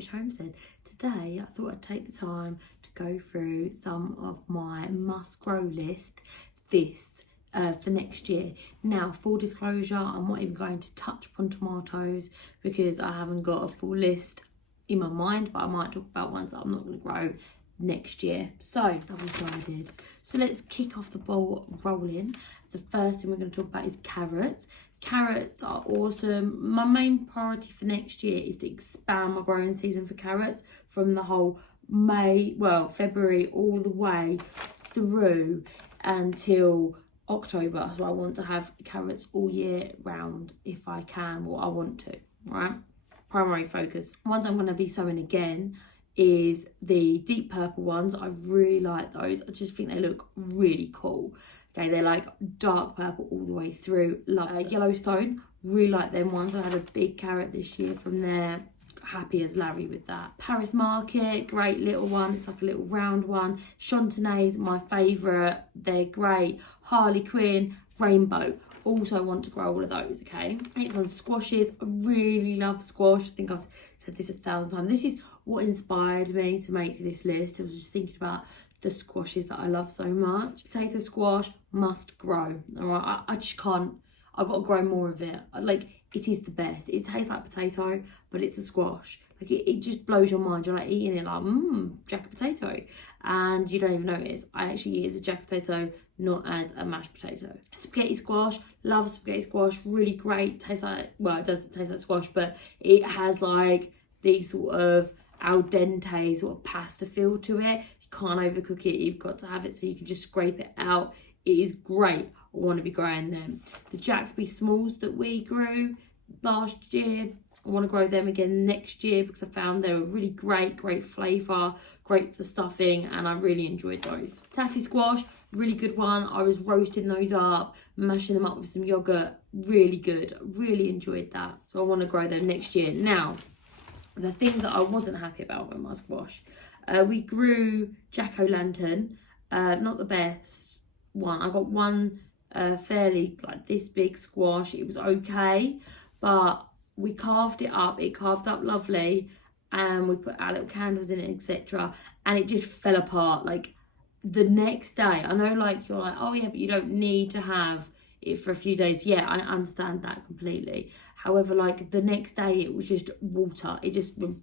British Homestead. Today I thought I'd take the time to go through some of my must grow list for next year. Now, full disclosure, I'm not even going to touch upon tomatoes because I haven't got a full list in my mind, but I might talk about ones that I'm not going to grow next year. So double-sided. So let's kick off the ball rolling. The first thing we're going to talk about is carrots. Carrots are awesome. My main priority for next year is to expand my growing season for carrots from the whole February all the way through until October. So I want to have carrots all year round if I can, or I want to, right? Primary focus. Ones I'm going to be sowing again is the deep purple ones. I really like those. I just think they look really cool. Okay, they're like dark purple all the way through. Love Yellowstone, really like them ones. I had a big carrot this year from there. Happy as Larry with that. Paris Market, great little one. It's like a little round one. Chantenay's my favourite. They're great. Harley Quinn, Rainbow. Also want to grow all of those, okay? Next one, squashes. I really love squash. I think I've said this 1,000 times. This is what inspired me to make this list. I was just thinking about the squashes that I love so much. Potato squash must grow, all right? I just can't. I've got to grow more of it. It is the best. It tastes like potato, but it's a squash. It just blows your mind. You're like eating it like, jacket potato. And you don't even notice. I actually eat it as a jacket potato, not as a mashed potato. Spaghetti squash, love spaghetti squash, really great. Tastes like, it doesn't taste like squash, but it has like the sort of al dente sort of pasta feel to it. You can't overcook it. You've got to have it so you can just scrape it out. It is great. I want to be growing them. The Jacoby Smalls that we grew last year, I want to grow them again next year because I found they were really great flavour, great for stuffing, and I really enjoyed those. Taffy squash, really good one. I was roasting those up, mashing them up with some yoghurt, really good. Really enjoyed that. So I want to grow them next year. Now, the things that I wasn't happy about with my squash, we grew jack-o'-lantern, not the best one. I got one fairly like this big squash. It was okay, but we carved it up. It carved up lovely, and we put our little candles in it, etc. And it just fell apart. Like the next day, I know, like you're like, oh yeah, but you don't need to have it for a few days. Yeah, I understand that completely. However, like the next day, it was just water. It just went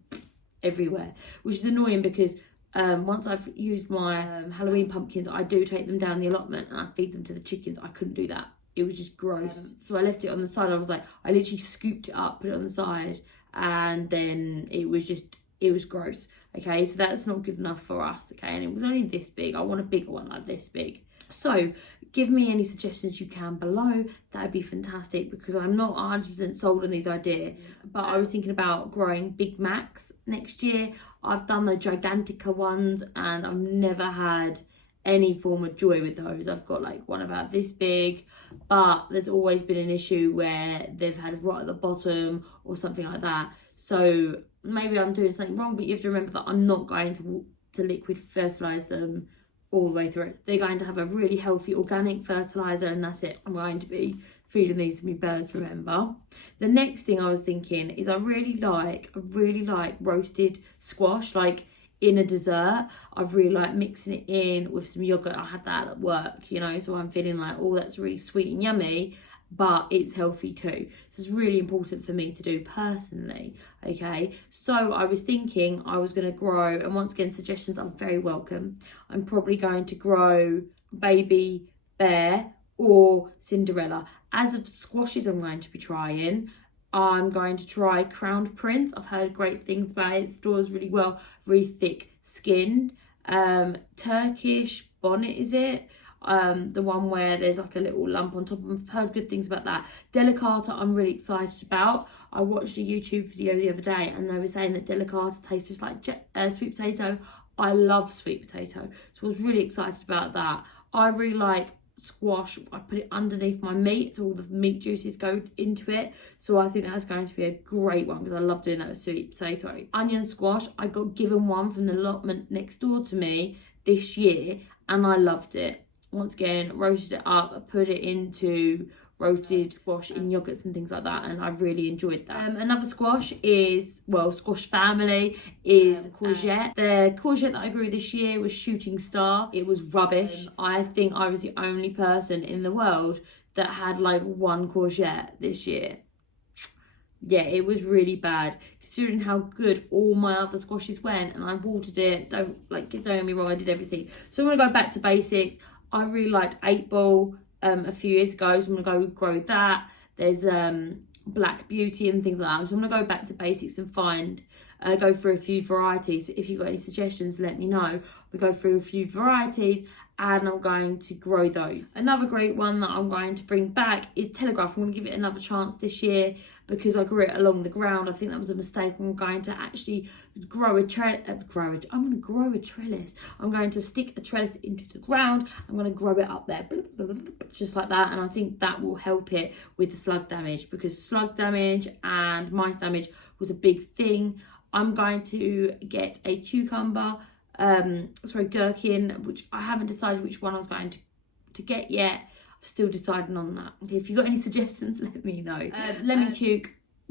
everywhere, which is annoying because once I've used my Halloween pumpkins, I do take them down the allotment and I feed them to the chickens. I couldn't do that. It was just gross. So I left it on the side. I literally scooped it up, put it on the side, and then it was gross. Okay, so that's not good enough for us. Okay, and it was only this big. I want a bigger one, like this big. So give me any suggestions you can below. That'd be fantastic because I'm not 100% sold on these ideas. But I was thinking about growing Big Macs next year. I've done the Gigantica ones and I've never had any form of joy with those. I've got like one about this big, but there's always been an issue where they've had right at the bottom or something like that. So maybe I'm doing something wrong, but you have to remember that I'm not going to liquid fertilize them all the way through. They're going to have a really healthy organic fertilizer, and that's it. I'm going to be feeding these to my birds, remember. The next thing I was thinking is I really like roasted squash, like in a dessert. I really like mixing it in with some yogurt. I had that at work, so I'm feeling like, oh, that's really sweet and yummy, but it's healthy too. So it's really important for me to do personally, okay? So I was thinking I was going to grow, and once again, suggestions are very welcome. I'm probably going to grow Baby Bear or Cinderella. As of squashes I'm going to be trying, I'm going to try Crowned Prince. I've heard great things about it. It stores really well, really thick skinned. Turkish bonnet, is it? The one where there's like a little lump on top. I've heard good things about that. Delicata I'm really excited about. I watched a YouTube video the other day and they were saying that Delicata tastes just like sweet potato. I love sweet potato, so I was really excited about that. I really like squash. I put it underneath my meat so all the meat juices go into it, so I think that's going to be a great one because I love doing that with sweet potato. Onion squash, I got given one from the allotment next door to me this year and I loved it. Once again, roasted it up, put it into roasted squash in yogurts and things like that, and I really enjoyed that. Another squash is, well, squash family is courgette. The courgette that I grew this year was Shooting Star. It was rubbish. I think I was the only person in the world that had like one courgette this year. Yeah, it was really bad considering how good all my other squashes went, and I watered it. Don't get me wrong, I did everything. So I'm gonna go back to basics. I really liked 8 Ball a few years ago, so I'm gonna go grow that. There's Black Beauty and things like that. So I'm gonna go back to basics and go through a few varieties. If you've got any suggestions, let me know. We go through a few varieties and I'm going to grow those. Another great one that I'm going to bring back is Telegraph. I'm going to give it another chance this year because I grew it along the ground. I think that was a mistake. I'm going to actually grow a trellis. I'm going to grow a trellis. I'm going to stick a trellis into the ground. I'm going to grow it up there, just like that. And I think that will help it with the slug damage, because slug damage and mice damage was a big thing. I'm going to get a gherkin, which I haven't decided which one I was going to get yet. I'm still deciding on that. Okay, if you've got any suggestions, let me know. Lemon cuke,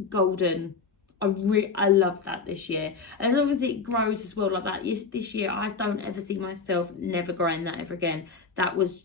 golden. I love that this year. As long as it grows as well like that. This year, I don't ever see myself never growing that ever again. That was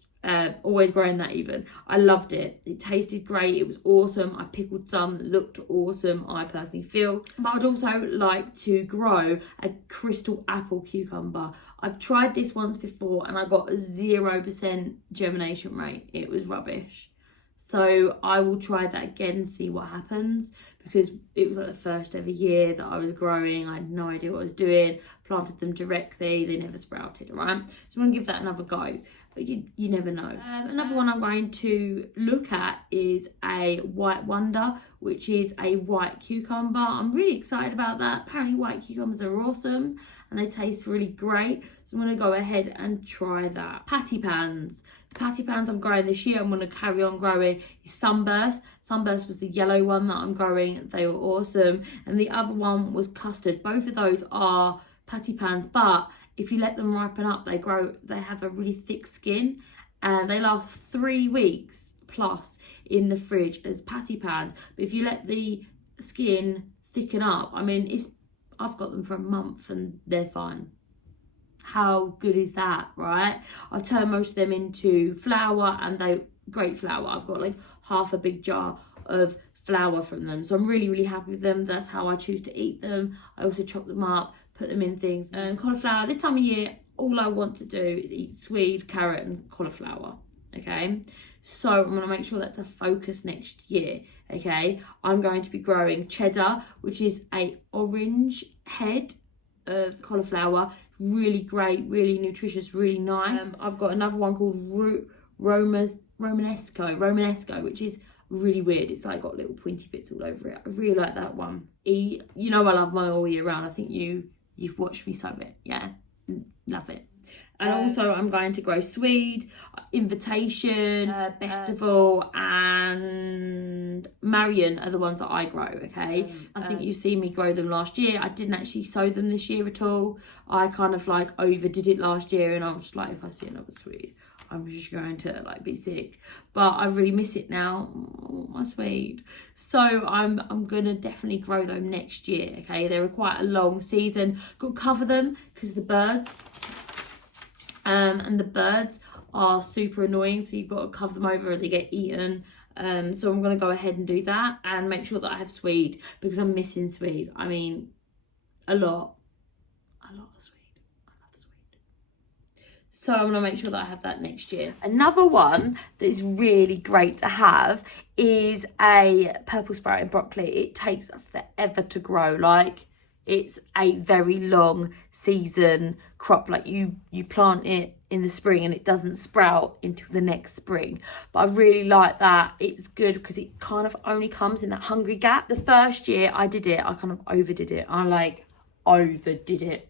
always growing that even. I loved it. It tasted great. It was awesome. I pickled some that looked awesome, I personally feel. But I'd also like to grow a crystal apple cucumber. I've tried this once before and I got a 0% germination rate. It was rubbish. So I will try that again and see what happens, because it was like the first ever year that I was growing. I had no idea what I was doing. Planted them directly. They never sprouted, all right? So I'm going to give that another go. But you never know. Another one I'm going to look at is a White Wonder, which is a white cucumber. I'm really excited about that. Apparently white cucumbers are awesome and they taste really great. So I'm going to go ahead and try that. Patty pans. The patty pans I'm growing this year, I'm going to carry on growing, is Sunburst. Sunburst was the yellow one that I'm growing. They were awesome. And the other one was Custard. Both of those are patty pans, but if you let them ripen up, they have a really thick skin and they last 3 weeks plus in the fridge as patty pans. But if you let the skin thicken up, I mean, I've got them for a month and they're fine. How good is that, right? I turn most of them into flour and great flour. I've got like half a big jar of flour from them. So I'm really, really happy with them. That's how I choose to eat them. I also chop them up, put them in things. Cauliflower, this time of year, all I want to do is eat swede, carrot and cauliflower, okay? So I'm going to make sure that's a focus next year, okay? I'm going to be growing cheddar, which is a orange head of cauliflower. Really great, really nutritious, really nice. I've got another one called Romanesco, which is really weird. It's like got little pointy bits all over it. I really like that one. You know I love mine all year round. I think you've watched me sow it. Yeah, love it. And also I'm going to grow Swede, Invitation, Bestival and Marion are the ones that I grow, okay? I think you see me grow them last year. I didn't actually sow them this year at all. I kind of like overdid it last year and I was like, if I see another Swede, I'm just going to like be sick. But I really miss it now. Oh, my Swede. So I'm gonna definitely grow them next year, okay? They're quite a long season. Got to cover them because of the birds. And the birds are super annoying, so you've got to cover them over or they get eaten. So I'm going to go ahead and do that and make sure that I have Swede, because I'm missing Swede. I mean, a lot of Swede. I love Swede. So I'm going to make sure that I have that next year. Another one that is really great to have is a purple sprouting broccoli. It takes forever to grow. Like, it's a very long season crop. Like you plant it in the spring and it doesn't sprout until the next spring. But I really like that. It's good because it kind of only comes in that hungry gap. The first year I did it, I kind of overdid it. I overdid it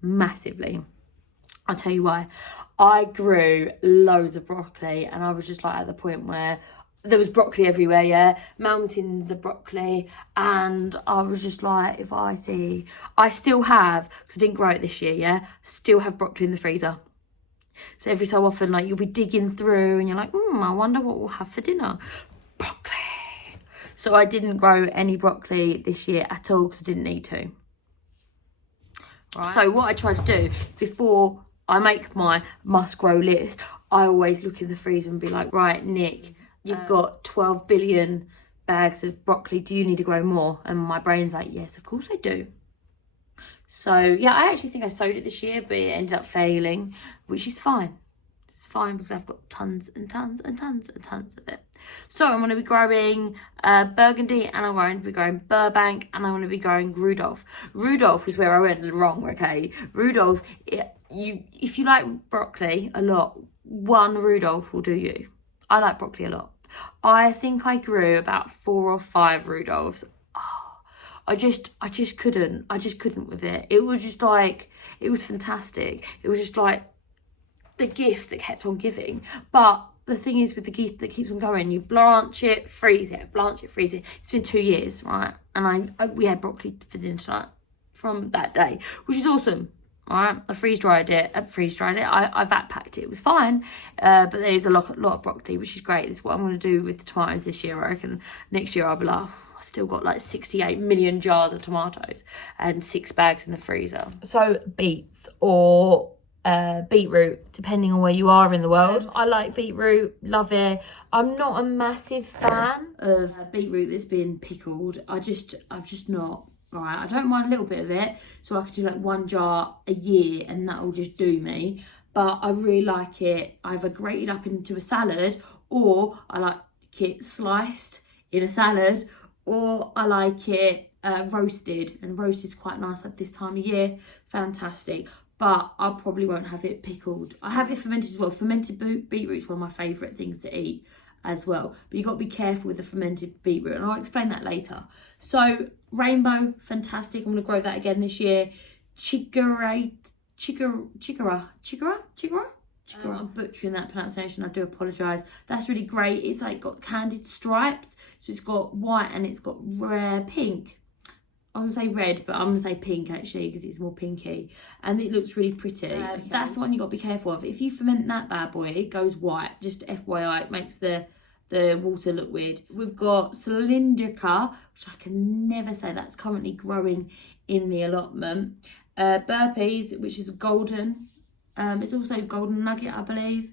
massively. I'll tell you why. I grew loads of broccoli and I was just like at the point where there was broccoli everywhere, yeah, mountains of broccoli, and I was just like, I still have, because I didn't grow it this year, yeah, still have broccoli in the freezer. So every so often, like, you'll be digging through and you're like, I wonder what we'll have for dinner. broccoli. So I didn't grow any broccoli this year at all because I didn't need to. Right. So what I try to do is before I make my must grow list, I always look in the freezer and be like, right, Nick, you've got 12 billion bags of broccoli. Do you need to grow more? And my brain's like, yes, of course I do. So yeah, I actually think I sowed it this year, but it ended up failing, which is fine. It's fine because I've got tons and tons and tons and tons of it. So I'm going to be growing Burgundy, and I'm going to be growing Burbank, and I'm going to be growing Rudolph. Rudolph is where I went wrong, okay? Rudolph, if you like broccoli a lot, one Rudolph will do you. I like broccoli a lot. I think I grew about 4 or 5 Rudolphs. Oh, I just couldn't with it. It was just like, it was fantastic. It was just like the gift that kept on giving. But the thing is with the gift that keeps on going, you blanch it, freeze it, blanch it, freeze it. It's been 2 years, right? And we had broccoli for dinner tonight from that day, which is awesome. All right, I freeze dried it. I vat packed it. It was fine, but there's a lot of broccoli, which is great. This is what I'm going to do with the tomatoes this year. I reckon next year I'll be like, oh, I've still got like 68 million jars of tomatoes and 6 bags in the freezer. So beets or beetroot, depending on where you are in the world. I like beetroot, love it. I'm not a massive fan of beetroot that's been pickled. I'm just not. Right, I don't mind a little bit of it, so I could do like 1 jar a year and that'll just do me. But I really like it either grated up into a salad, or I like it sliced in a salad, or I like it roasted, and roasted is quite nice at this time of year. Fantastic. But I probably won't have it pickled. I have it fermented as well. Fermented beetroot is one of my favourite things to eat as well. But you've got to be careful with the fermented beetroot, and I'll explain that later. So rainbow, fantastic. I'm going to grow that again this year. Chicory. I'm butchering that pronunciation. I do apologise. That's really great. It's like got candied stripes. So it's got white and it's got rare pink. I was going to say red, but I'm going to say pink actually because it's more pinky. And it looks really pretty. Okay. That's the one you've got to be careful of. If you ferment that bad boy, it goes white. Just FYI, it makes the water look weird. We've got Cylindrica, which I can never say. That's currently growing in the allotment. Burpees, which is golden. It's also golden nugget, I believe.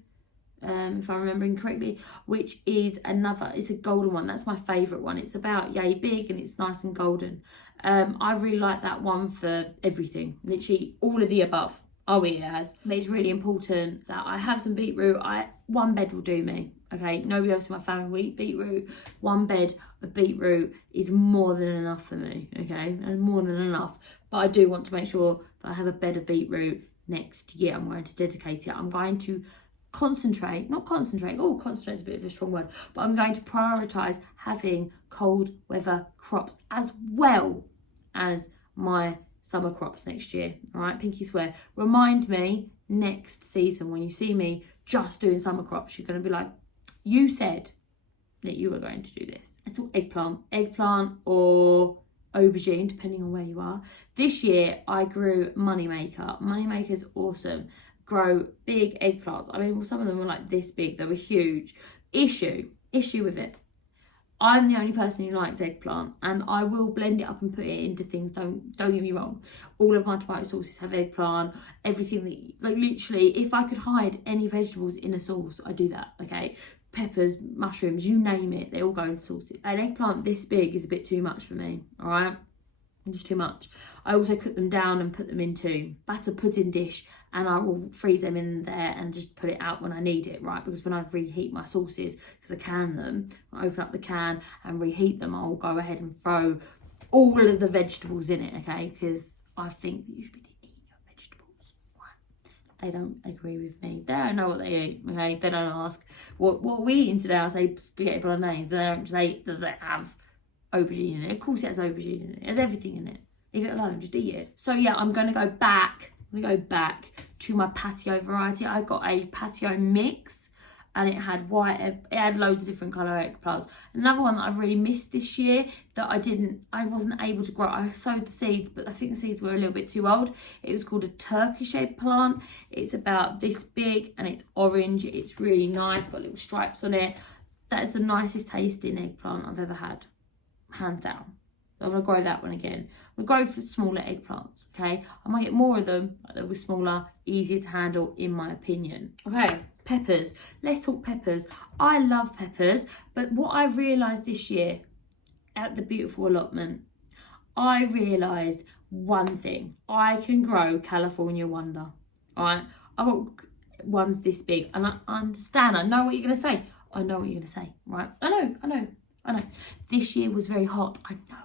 If I'm remembering correctly, which is it's a golden one. That's my favourite one. It's about yay big and it's nice and golden. I really like that one for everything, literally all of the above. Oh, it has. But it's really important that I have some beetroot. One bed will do me, okay? Nobody else in my family will eat beetroot. 1 bed of beetroot is more than enough for me, okay? And more than enough. But I do want to make sure that I have a bed of beetroot next year. I'm going to dedicate it. I'm going to concentrate is a bit of a strong word, but I'm going to prioritise having cold weather crops as well as my summer crops next year. All right, pinky swear. Remind me next season when you see me just doing summer crops, you're going to be like, you said that you were going to do this. It's all eggplant or aubergine, depending on where you are. This year I grew Moneymaker. Moneymaker's awesome. Grow big eggplants. I mean, some of them were like this big. They were huge. Issue with it. I'm the only person who likes eggplant, and I will blend it up and put it into things. Don't get me wrong. All of my tomato sauces have eggplant. Everything that, like, literally, if I could hide any vegetables in a sauce, I do that. Okay, peppers, mushrooms, you name it, they all go into sauces. An eggplant this big is a bit too much for me. All right. Just too much. I also cook them down and put them into batter pudding dish, and I will freeze them in there and just put it out when I need it, right? Because when I reheat my sauces, because I can them, I open up the can and reheat them, I'll go ahead and throw all of the vegetables in it, okay? Because I think that you should be eating your vegetables, right? They don't agree with me. They don't know what they eat, okay? They don't ask. What we eating today, I say spaghetti bolognese. They don't say, does it have aubergine in it? Of course it has aubergine in it. It has everything in it. Leave it alone, just eat it. So yeah, I'm gonna go back to my patio variety. I got a patio mix, and it had loads of different colour eggplants. Another one that I've really missed this year that I wasn't able to grow. I sowed the seeds, but I think the seeds were a little bit too old. It was called a Turkish eggplant. It's about this big and it's orange. It's really nice, got little stripes on it. that is the nicest tasting eggplant I've ever had, hands down. I'm going to grow that one again. I'm going to grow for smaller eggplants, okay? I might get more of them, but they were smaller, easier to handle, in my opinion. Okay, peppers. Let's talk peppers. I love peppers, but what I realised this year at the beautiful allotment, I realised one thing. I can grow California Wonder, all right? I've got ones this big, and I understand. I know what you're going to say. I know what you're going to say, right? I know. This year was very hot. I know.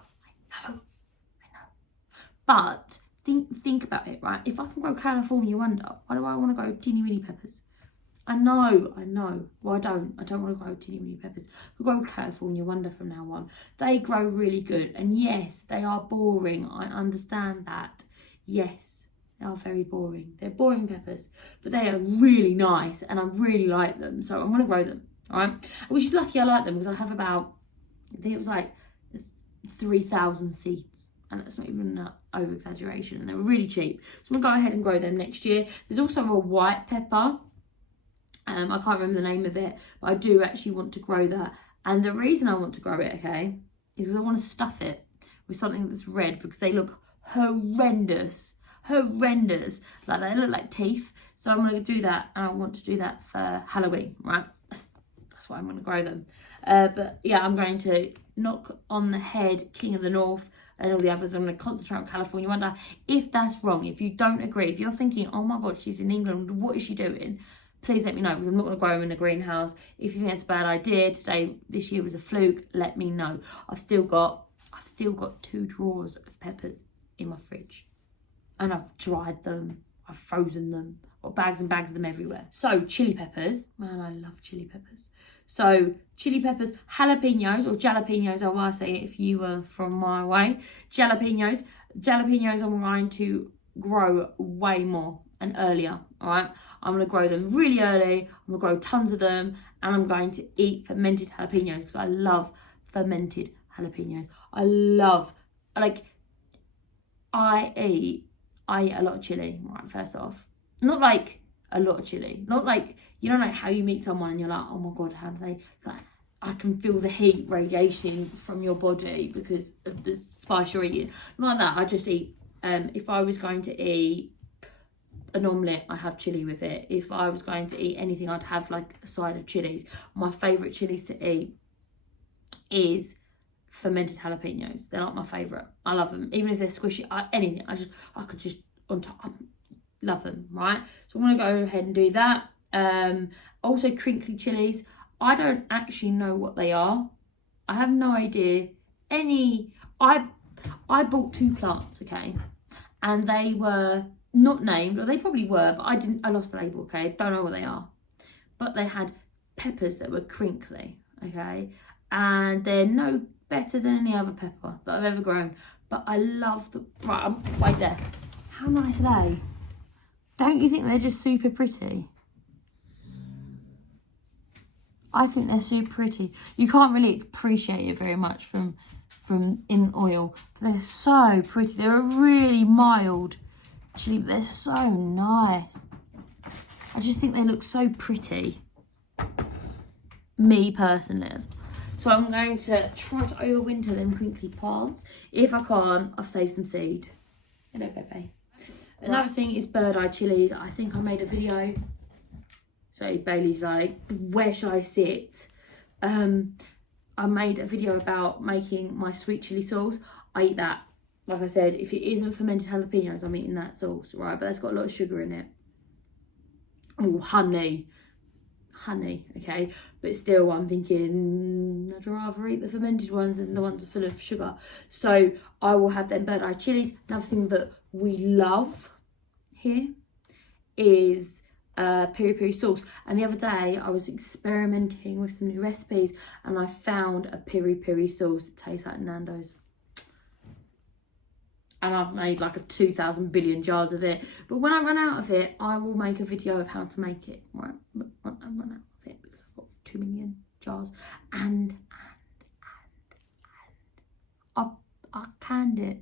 But think about it, right? If I can grow California Wonder, why do I want to grow teeny weeny peppers? I know. Well, I don't want to grow teeny weeny peppers. We'll grow California Wonder from now on. They grow really good. And yes, they are boring. I understand that. Yes, they are very boring. They're boring peppers. But they are really nice and I really like them. So I'm going to grow them, all right? Which is lucky I like them because I have about, I think it was like 3,000 seeds. And that's not even an over-exaggeration. And they're really cheap. So I'm going to go ahead and grow them next year. There's also a white pepper. I can't remember the name of it. But I do actually want to grow that. And the reason I want to grow it, okay, is because I want to stuff it with something that's red. Because they look horrendous. Like they look like teeth. So I'm going to do that. And I want to do that for Halloween, right? That's why I'm going to grow them. But yeah, I'm going to knock on the head King of the North and all the others. I'm going to concentrate on California Wonder. If that's wrong, if you don't agree, if you're thinking, oh my God, she's in England, what is she doing? Please let me know, because I'm not going to grow them in a greenhouse. If you think that's a bad idea, this year was a fluke, let me know. I've still got 2 drawers of peppers in my fridge. And I've dried them, I've frozen them, got bags and bags of them everywhere. So chili peppers, man, I love chili peppers. So chili peppers, jalapenos, or jalapenos, how I say it if you were from my way. Jalapenos I'm going to grow way more and earlier, all right? I'm going to grow them really early. I'm going to grow tons of them, and I'm going to eat fermented jalapenos because I love fermented jalapenos. I eat a lot of chili, right, first off. Not like a lot of chili. Not like, you know, like how you meet someone and you're like, oh my God, how do they, like, I can feel the heat radiating from your body because of the spice you're eating. Not like that. I just eat, if I was going to eat an omelette, I have chili with it. If I was going to eat anything, I'd have like a side of chilies. My favourite chilies to eat is fermented jalapenos. They're like my favourite. I love them. Even if they're squishy, anything. I could just on top. I love them, right? So I'm going to go ahead and do that. Also crinkly chilies. I don't actually know what they are. I have no idea. I bought 2 plants, okay? And they were not named, or they probably were, but I lost the label, okay? Don't know what they are. But they had peppers that were crinkly, okay? And they're no better than any other pepper that I've ever grown. But I love the, right, I'm right there. How nice are they? Don't you think they're just super pretty? I think they're super pretty. You can't really appreciate it very much from in oil. But they're so pretty. They're a really mild chili, but they're so nice. I just think they look so pretty. Me personally. So I'm going to try to overwinter them crinkly plants. If I can't, I've saved some seed. Hello, Pepe. Another thing is bird-eye chilies. I think I made a video. So Bailey's like, where should I sit? I made a video about making my sweet chili sauce. I eat that. Like I said, if it isn't fermented jalapenos, I'm eating that sauce, right? But that's got a lot of sugar in it. Oh, honey, okay? But still, I'm thinking I'd rather eat the fermented ones than the ones full of sugar. So I will have them bird-eye chilies. Another thing that we love here is peri peri sauce. And the other day I was experimenting with some new recipes and I found a peri peri sauce that tastes like Nando's. And I've made like 2,000 billion jars of it. But when I run out of it, I will make a video of how to make it. Right? But I run out of it because I've got 2 million jars. And I canned it.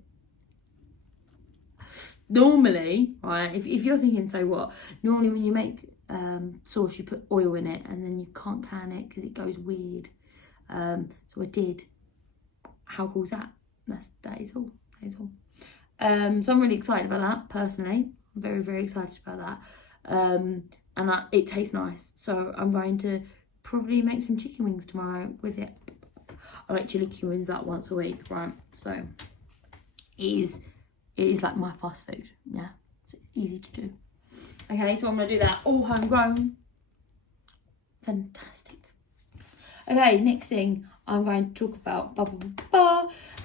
Normally, right, if you're thinking, so what? Normally when you make sauce, you put oil in it, and then you can't can it because it goes weird. So I did. How cool is that? That is all. That is all. So I'm really excited about that, personally. I'm very, very excited about that. And it tastes nice. So I'm going to probably make some chicken wings tomorrow with it. I make chicken wings like once a week, right? So it is like my fast food, yeah? It's easy to do. Okay, so I'm going to do that, all homegrown. Fantastic. Okay, next thing I'm going to talk about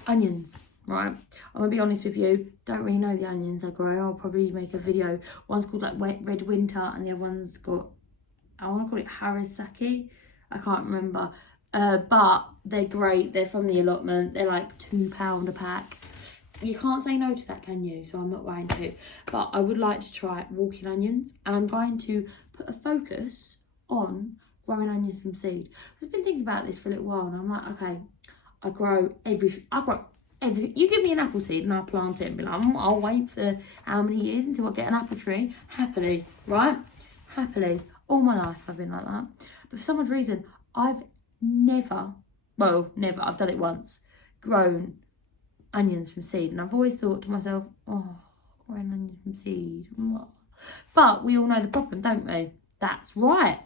onions, right? I'm going to be honest with you, don't really know the onions I grow. I'll probably make a video. One's called like Red Winter and the other one's got, I want to call it Harasaki. I can't remember. But they're great. They're from the Allotment. They're like £2 a pack. You can't say no to that, can you? So I'm not going to. But I would like to try walking onions. And I'm going to put a focus on growing onions from seed. I've been thinking about this for a little while and I'm like, okay, I grow everything. You give me an apple seed and I'll plant it and be like, I'll wait for how many years until I get an apple tree. Happily, right? Happily. All my life I've been like that. But for some odd reason, I've never, I've done it once, grown onions from seed. And I've always thought to myself, oh, growing onions from seed. But we all know the problem, don't we? That's right.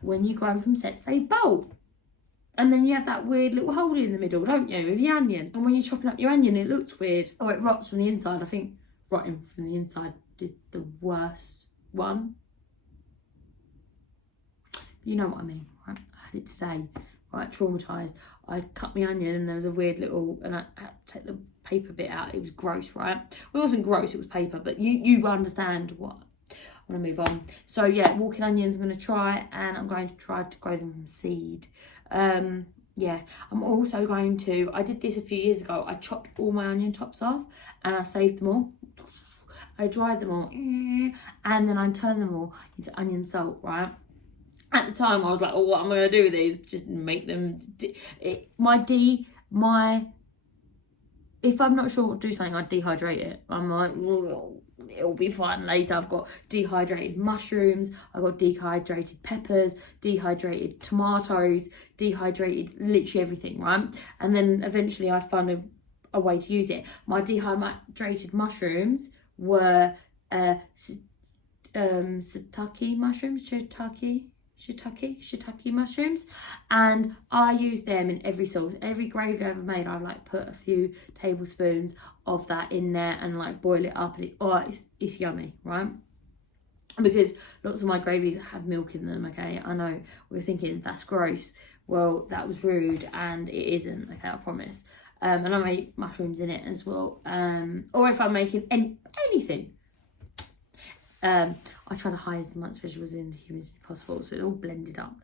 When you grow them from sets, they bolt. And then you have that weird little hole in the middle, don't you, with your onion. And when you're chopping up your onion, it looks weird. Or it rots from the inside. I think rotting from the inside is the worst one. You know what I mean, right? I had it today, right, traumatised. I cut my onion and there was a weird little, and I had to take the paper bit out. It was gross, right? Well, it wasn't gross, it was paper, but you understand what. I'm going to move on. So yeah, walking onions I'm going to try, and I'm going to try to grow them from seed. Yeah, I'm also going to, I did this a few years ago. I chopped all my onion tops off and I saved them all. I dried them all and then I turned them all into onion salt, right? At the time I was like, oh, what am I going to do with these? Just make them, if I'm not sure what to do something, I dehydrate it. I'm like, it'll be fine later. I've got dehydrated mushrooms, I've got dehydrated peppers, dehydrated tomatoes, dehydrated literally everything, right? And then eventually I found a way to use it. My dehydrated mushrooms were shiitake mushrooms, shiitake mushrooms, and I use them in every sauce. Every gravy I ever made, I like put a few tablespoons of that in there and like boil it up, and it's yummy, right? Because lots of my gravies have milk in them. Okay, I know we're thinking that's gross. Well, that was rude, and it isn't. Okay, I promise. And I make mushrooms in it as well. Or if I'm making anything. I try to hide as much vegetables in humans as possible, so it's all blended up,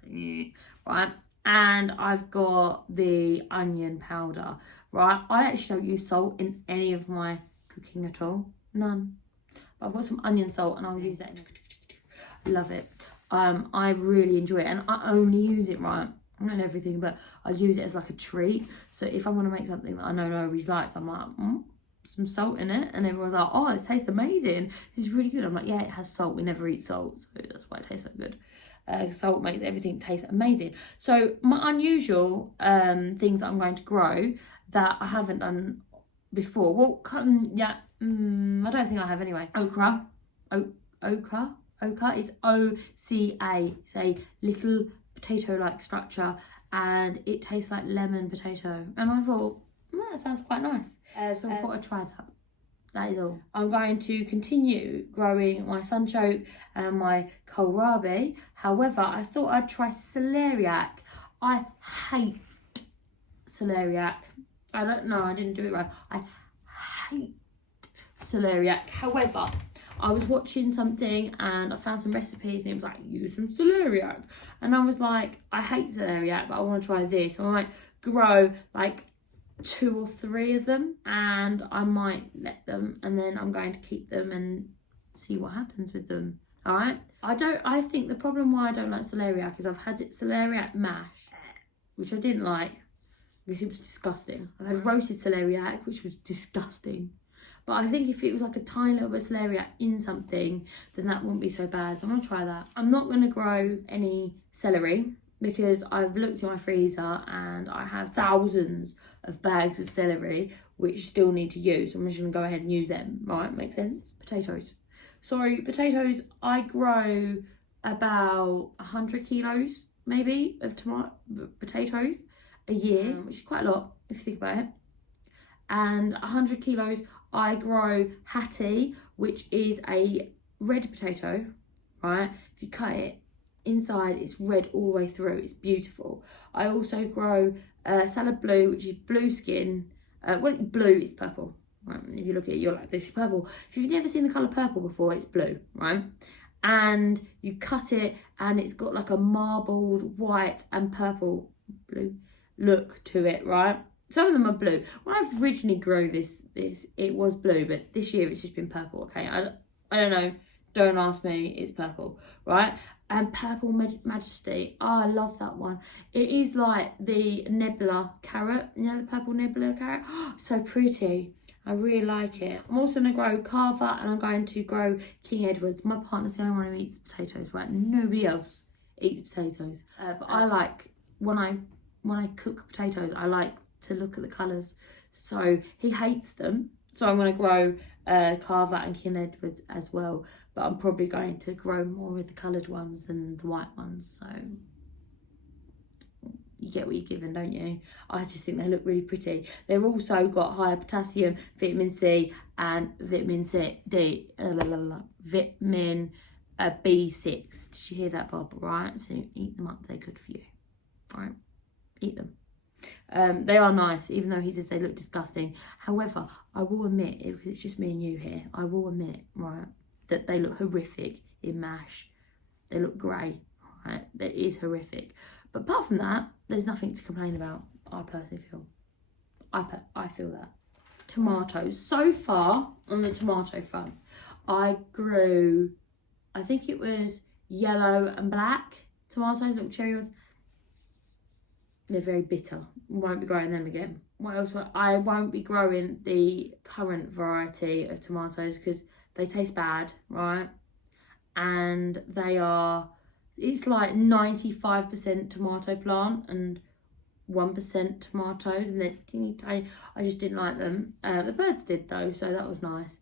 right? And I've got the onion powder, right? I actually don't use salt in any of my cooking at all, none. But I've got some onion salt and I'll use that. I love it. I really enjoy it, and I only use it, right? Not everything, but I use it as like a treat. So if I want to make something that I know nobody's likes, I'm like, some salt in it, and everyone's like, oh, it tastes amazing, this is really good. I'm like, yeah, it has salt, we never eat salt, so that's why it tastes so good. Salt makes everything taste amazing. So my unusual things that I'm going to grow that I haven't done before, well, I don't think I have anyway. Okra, it's O-C-A. It's a little potato-like structure, and it tastes like lemon potato, and I thought, that sounds quite nice. So I thought I'd try that. That is all. I'm going to continue growing my sunchoke and my kohlrabi. However, I thought I'd try celeriac. I hate celeriac. I don't know, I didn't do it right. I hate celeriac. However, I was watching something and I found some recipes and it was like, use some celeriac. And I was like, I hate celeriac, but I want to try this. So I might grow like 2 or 3 of them, and I might let them, and then I'm going to keep them and see what happens with them. All right. I think the problem why I don't like celeriac is I've had celeriac mash, which I didn't like because it was disgusting. I've had roasted celeriac, which was disgusting, But I think if it was like a tiny little bit of celery in something, then that wouldn't be so bad. So I'm going to try that. I'm not going to grow any celery because I've looked in my freezer and I have thousands of bags of celery which still need to use. So I'm just going to go ahead and use them. Right, makes sense? Potatoes. So potatoes, I grow about 100 kilos maybe of potatoes a year, which is quite a lot if you think about it. And 100 kilos, I grow Hattie, which is a red potato, right? If you cut it, inside it's red all the way through. It's beautiful. I also grow salad blue, which is blue skin. Well, blue is purple, right? If you look at it, you're like, this is purple. If you've never seen the colour purple before, it's blue, right? And you cut it and it's got like a marbled white and purple blue look to it, right? Some of them are blue. When I originally grew this it was blue, but this year it's just been purple, okay? I don't know. Don't ask me. It's purple, right? And Purple Majesty. Oh, I love that one. It is like the Nebula carrot. You know, the purple Nebula carrot? Oh, so pretty. I really like it. I'm also going to grow Carver and I'm going to grow King Edward's. My partner's the only one who eats potatoes, right? Nobody else eats potatoes. But I like, when I cook potatoes, I like to look at the colours. So he hates them. So I'm going to grow Carver and King Edward's as well. But I'm probably going to grow more of the coloured ones than the white ones. So you get what you're given, don't you? I just think they look really pretty. They've also got higher potassium, vitamin C and vitamin vitamin B6. Did you hear that, Bob? Right, so eat them up. They're good for you. Right, eat them. They are nice, even though he says they look disgusting. However, I will admit, because it's just me and you here, I will admit, right, that they look horrific in mash. They look grey, right? That is horrific. But apart from that, there's nothing to complain about. I personally feel. I feel that. Tomatoes. So far on the tomato front, I grew, I think it was yellow and black tomatoes, little cherry ones. They're very bitter. Won't be growing them again. What else? I won't be growing the current variety of tomatoes because they taste bad, right? And they are, it's like 95% tomato plant and 1% tomatoes, and they're teeny tiny. I just didn't like them. The birds did though, so that was nice.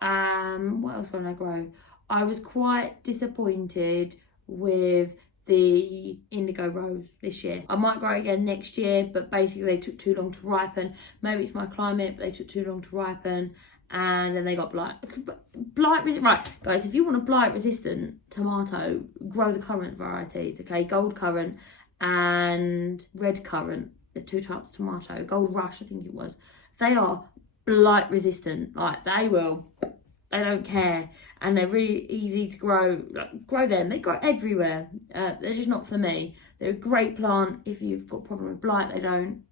What else will I grow? I was quite disappointed with the indigo rose this year. I might grow again next year, but basically they took too long to ripen. Maybe it's my climate, but they took too long to ripen, and then they got blight. Right, guys, if you want a blight resistant tomato, grow the currant varieties, okay? Gold currant and red currant, the two types of tomato. Gold rush, I think it was. They are blight resistant. Like, they don't care, and they're really easy to grow. Like, grow them. They grow everywhere. They're just not for me. They're a great plant if you've got a problem with blight. They don't.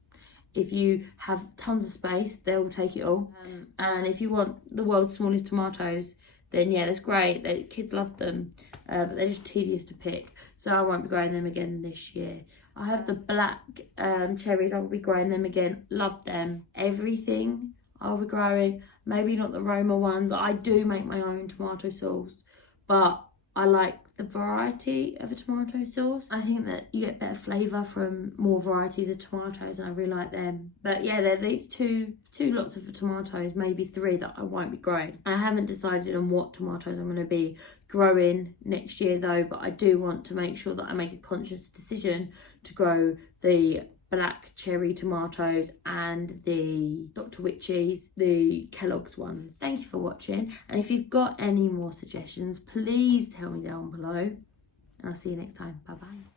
If you have tons of space, they'll take it all. And if you want the world's smallest tomatoes, then yeah, that's great. Kids love them, but they're just tedious to pick. So I won't be growing them again this year. I have the black cherries. I will be growing them again. Love them. Everything I'll be growing. Maybe not the Roma ones. I do make my own tomato sauce, but I like the variety of a tomato sauce. I think that you get better flavour from more varieties of tomatoes, and I really like them. But yeah, they're the two lots of tomatoes, maybe 3 that I won't be growing. I haven't decided on what tomatoes I'm going to be growing next year though, but I do want to make sure that I make a conscious decision to grow the black cherry tomatoes and the Dr. Witches, the Kellogg's ones. Thank you for watching, and if you've got any more suggestions, please tell me down below, and I'll see you next time. Bye bye.